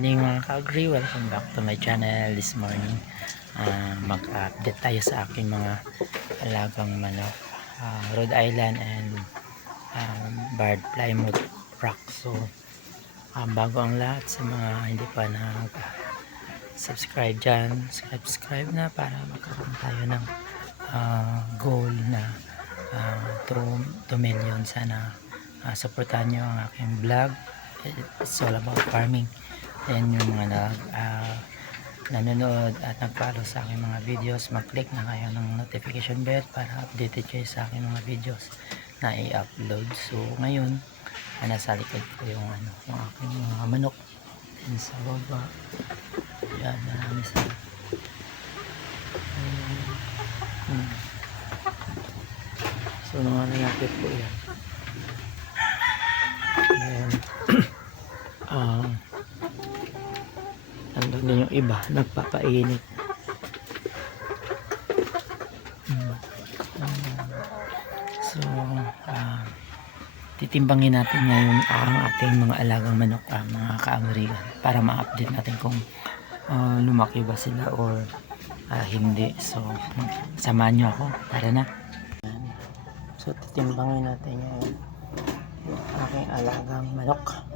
morning mga ka-agree, welcome back to my channel this morning. Mag-update tayo sa aking mga alagang manok, Rhode Island and Barred Plymouth Rock. So bago ang lahat, sa mga hindi pa subscribe dyan, subscribe na para magkaroon tayo ng goal na 2 million. Sana supportahan nyo ang aking vlog. It's all about farming. And yung mga nanonood at nag-follow sa aking mga videos, mag-click na kayo ng notification bell para updated kayo sa aking mga videos na i-upload. So ngayon nasa likod ko yung aking mga manok. And sa baba yan, marami sila. So mga nalapit po yan. Ayan. Nandun din yung iba nagpapainit. So titimbangin natin ngayon ang ating mga alagang manok, mga ka-American, para ma-update natin kung lumaki ba sila or hindi. So samahan nyo ako, tara na. So titimbangin natin ngayon yung aking alagang manok.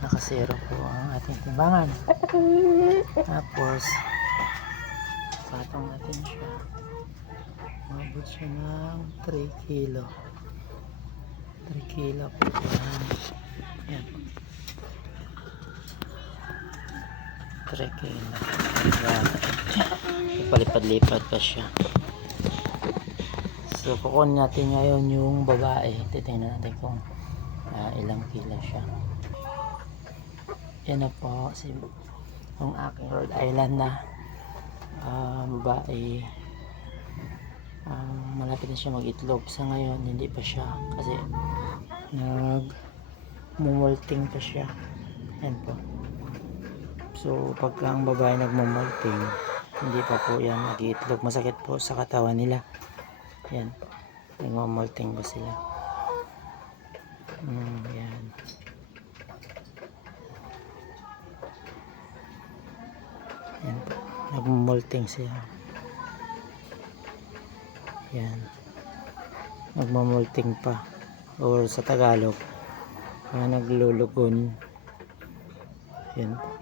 Nakasero po ang ating timbangan. Tapos patong natin siya, mabot siya ng 3 kilo 3 kilo po yan. 3 kilo yan. Palipad-lipad pa siya. So kukunin natin ngayon yung babae, titingnan natin kung ilang kilo siya. Yan na po yung aking Rhode Island na babae. Malapit na siya mag-itlog. Sa ngayon hindi pa siya kasi nagmumulting pa siya. Yan po. So pagka ang babae nagmumulting, hindi pa po yan mag-itlog. Masakit po sa katawan nila. Yan, nagmumulting ba sila. Yan. Yan po, nagmumulting siya. Yan, nagmumulting pa, or sa Tagalog naglulugon. Yan po.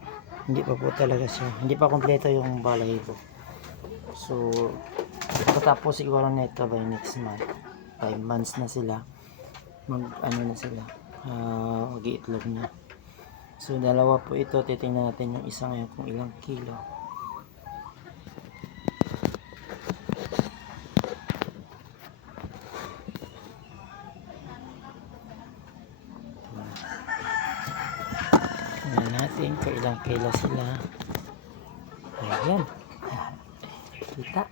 Hindi pa po talaga siya, hindi pa kompleto yung balahibo. So pagkatapos siguro nito by next month, 5 months na sila, na sila, mag-iitlog na. So dalawa po ito, titingnan natin yung isa ngayon kung ilang kilo. Tingnan natin kung ilang kilo sila. Ayan, kita.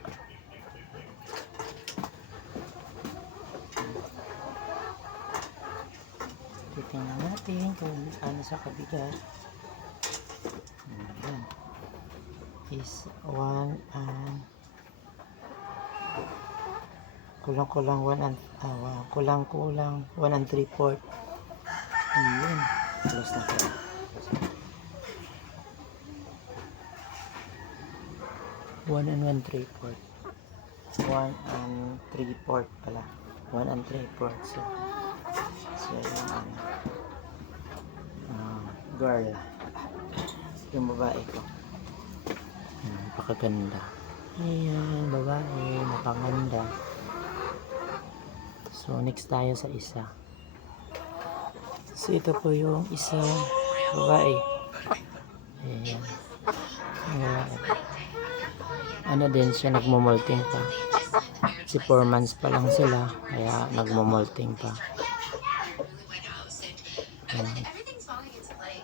Titingnan natin kung ano sa kabigat. Ayan. Is 1 and kulang-kulang 1 and kulang-kulang 1 and 3/4. Ayan. Close na po. 1 and 1/3. 1 and 3/4 pala. 1 and 3/4. So yung girl, yung babae ko, napakaganda. Ayan, babae, napakaganda. So next tayo sa isa. So ito po yung isa, babae. Ayan, ano din siya, nagmumulting pa. Si 4 months pa lang sila, kaya nagmumulting pa.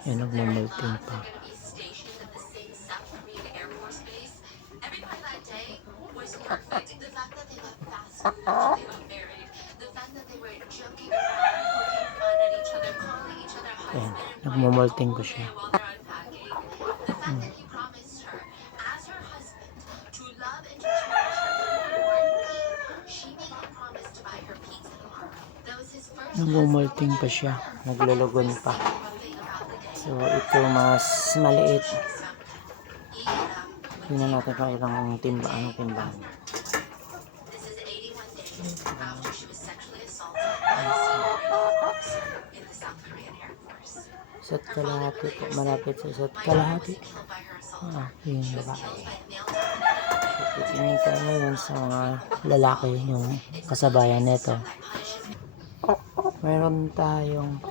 Yan, nagmumulting pa. Yan, nagmumulting ko siya. Nagmumulting pa siya. Naglulugon pa. So, ito mas maliit. Tingnan natin kung ilang timba. Anong timbang. Isa't kalahati po. Malapit sa isa't kalahati. Yung babae. So, titingin tayo ngayon sa mga lalaki yung kasabayan nito. Meron tayong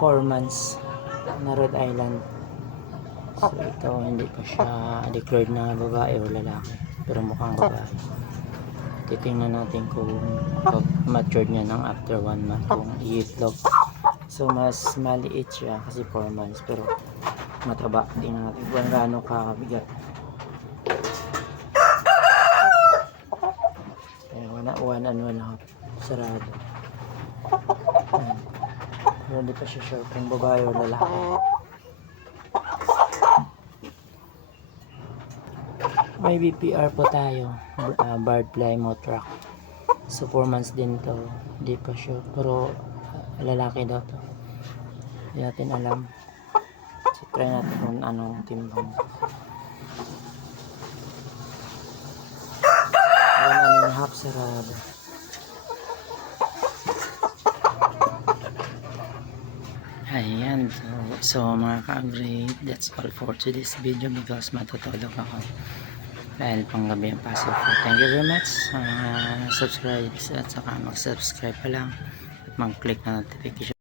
4 months na Rhode Island. So ito hindi pa siya declared na babae o lalaki, pero mukhang babae. Titingnan natin kung pag matured niya ng after 1 month kung iitlog. So mas maliit siya kasi 4 months pero mataba. Tingnan natin kung gaano kabigat. Kaya 1 and 1/2 sarado. Ayan. Pero hindi pa siya sure kung babae o lalaki. May BPR po tayo, Barred Plymouth Rock. So 4 months din to, hindi pa sure, pero lalaki daw to. Hindi natin alam. So try natin kung anong timbang. 1.5 sarado. Ayan, so mga ka-upgrade, that's all for today's video because matutulog ako dahil panggabi ang pasok ko. Thank you very much sa mga subscribes at saka mag-subscribe pa lang at mag-click na notification